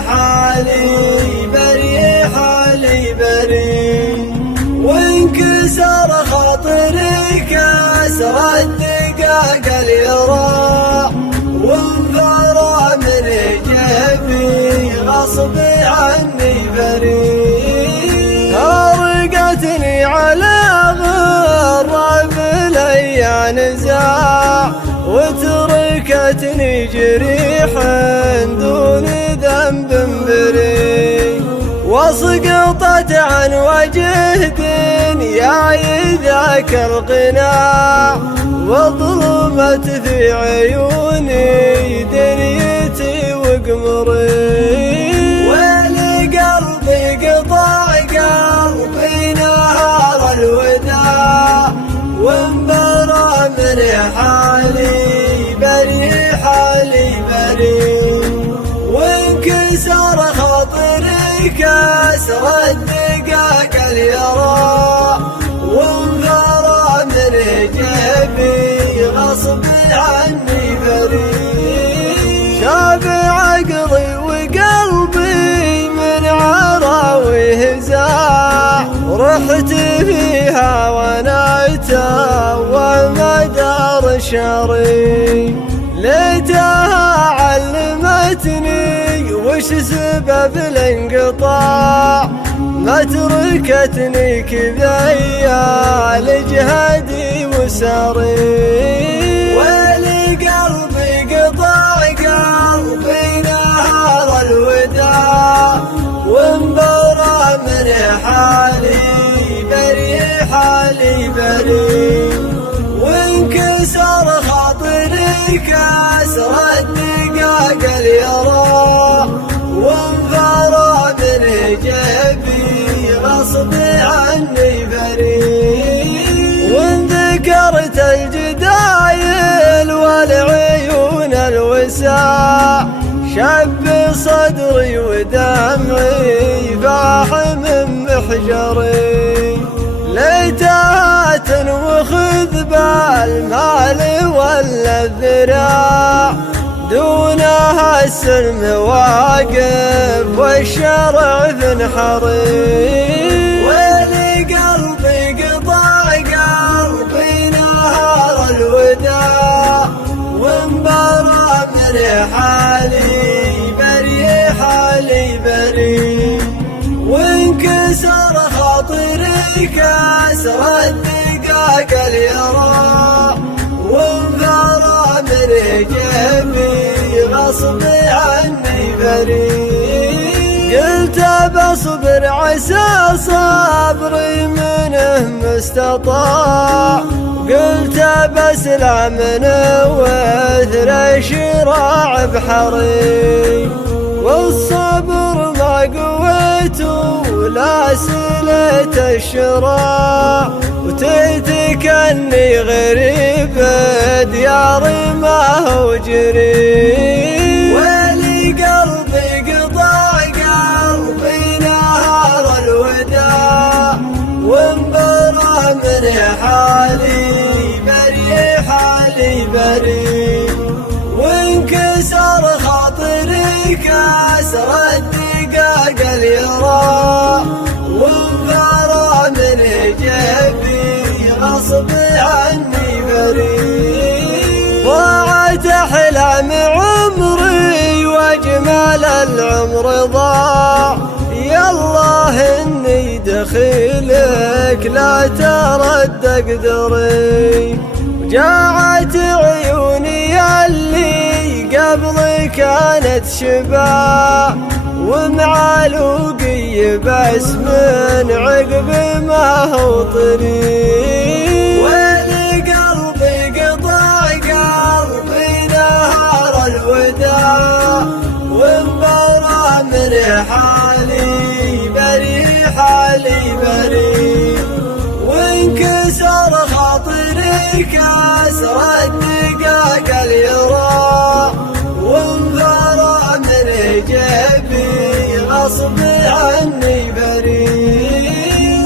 حالي بري حالي بري، وانكسر خاطري كسر الدقاق اليراع، وانفرى من جيبي غصب عني بري. أرقتني على غراب لي نزاع، وتركتني جريح دون ذنب بري، وسقطت عن وجه دنياي ذاك القناع، وظلمت في عيوني دنيتي وقمري. ولقلبي قطع قلبي نهار الوداع، وانبرى من حالي بري حالي بري، وانكسر خاطري كسر الدقاق اليراع، وانفرى من جيبي غصب عني بري. شاب عقلي وقلبي من عراوي هزاع، رحت فيها ونايتها ومدار شري، ليتها علمتني وش سبب الانقطاع، ما تركتني كذا لجهدي وسري. ولقلبي قطع قلبي نهار الوداع، وانبرى من حالي بري حالي بري، وانكسر خاطري كسر الدقاق اليراع، وانفرى من جيبي غصب عني بري. وان ذكرت الجدايل والعيون الوساع، شب صدري ودمعي فاح من محجري، ليتها تنوخذ بالمال ولا الذراع، دونها السلم واقف والشرع في انحري. ولقلبي قطع قلبي نهار الوداع، وانبرى من حالي بري حالي بري، وانكسر خاطري كسر الدقاق اليراع، وانفرى من جيبي غصب عني بري. قلت بصبر عسى صبري منه مستطاع، قلت بسلع من وثر شراع بحري، والصبر ما قويته ولا سلت الشراع، وتتكني غريب دياري ما هو جري. ولقلبي قطع قلبي نهار الوداع، وانبرى من حالي بري حالي بري، وانكسر خاطري كسر الدقاق اليراع، وانفرى من جيبي غصب عني بري. ضاعت أحلام عمري وأجمل العمر ضاع، يالله إني دخيلك لا ترد أقدري، جاعت عيوني اللي قبل كانت شباع، ومعلوقي بس من عقب ما هو طريق. ولقلبي قطع قلبي نهار الوداع، وانبرى من حالي بري حالي بري، وانكسر خاطري كسر الدقاق اليراع، وانفرى من جيبي غصب عني بري.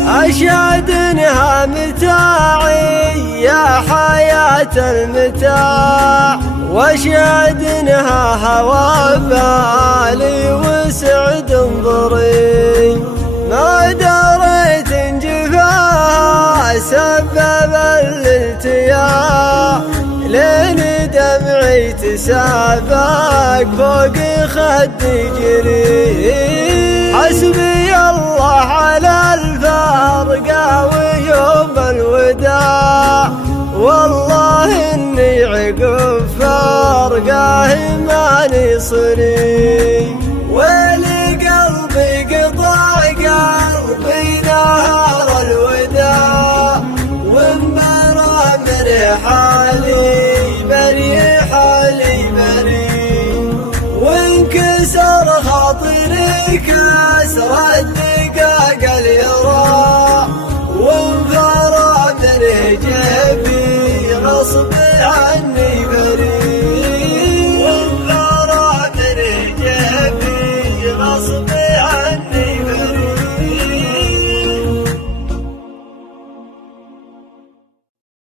أشهد انها متاعي يا حياة المتاع، وشادنها هوى بالي وسعد انظري، ما دريت ان جفاها سبب الالتياء، لين دمعي تسابق فوق خدي جري. حسبي الله على الفارقة ويوم الوداع، والله اني عقب فارقه ماني صري. ويلي قلبي قطع قلبي نهار الوداع، وانبرى من حالي بري حالي بري، وانكسر خاطري كسر الدقاق اليرى، وانفرى من جيبي غصب عني